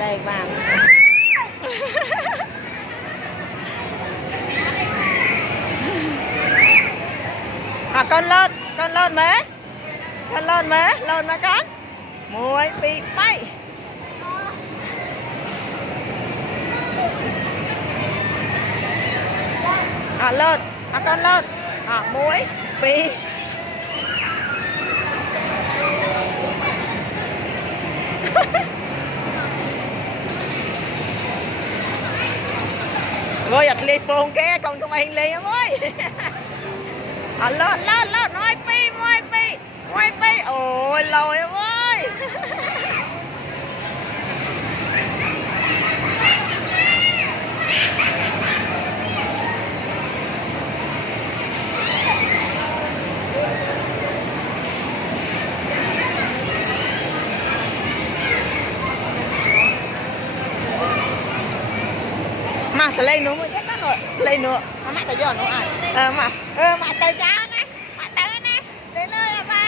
đây vàng. Con lên mé, lên mà con muối bị bay. Lên con lên muối bị rồi giật ly phôn kia con không anh ly ơi. Lên ngoài pi ôi lồi ơi. Mà ta lên nữa mới chết rồi, lên nữa mà ta giờ nó ai mà tay cháu nè, mà tay nè đi lên à ba.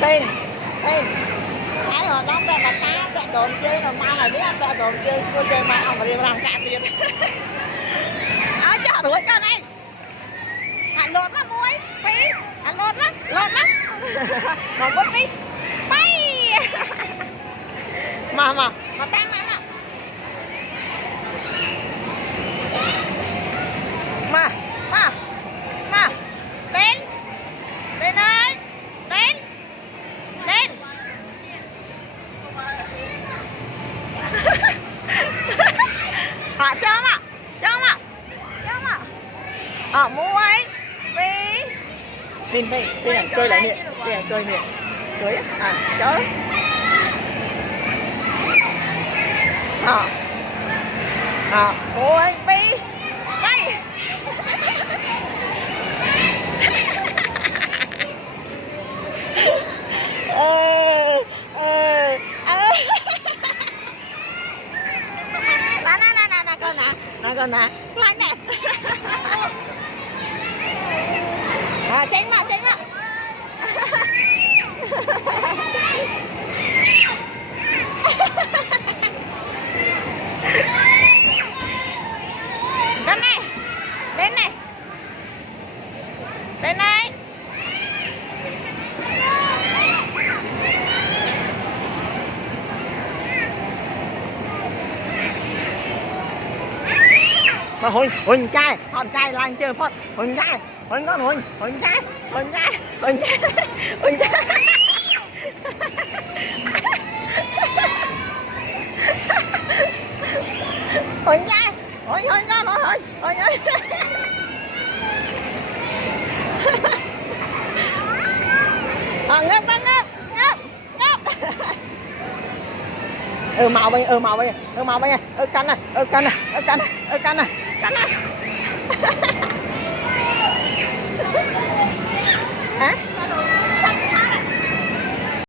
Tin ai họ đóng về mặt ta vẽ đồn chơi là mau này biết ăn vẽ đồn chơi cô chơi mà ông phải đi làm cạn tiền. Chọn đuổi con này lột nó muối phí lột nó mà quất đi bay mà tăng mà đến ơi đến cho mà muối phí tin này chơi lại nè, tin này chơi nè, chơi chớ muối phí bay. Con nè lạnh nè. Tránh mà cái này đến này mà Huỳnh trai con trai lang chơi phật Huỳnh trai Huỳnh con Huỳnh trai Huỳnh trai ngấp màu bây cắn này hả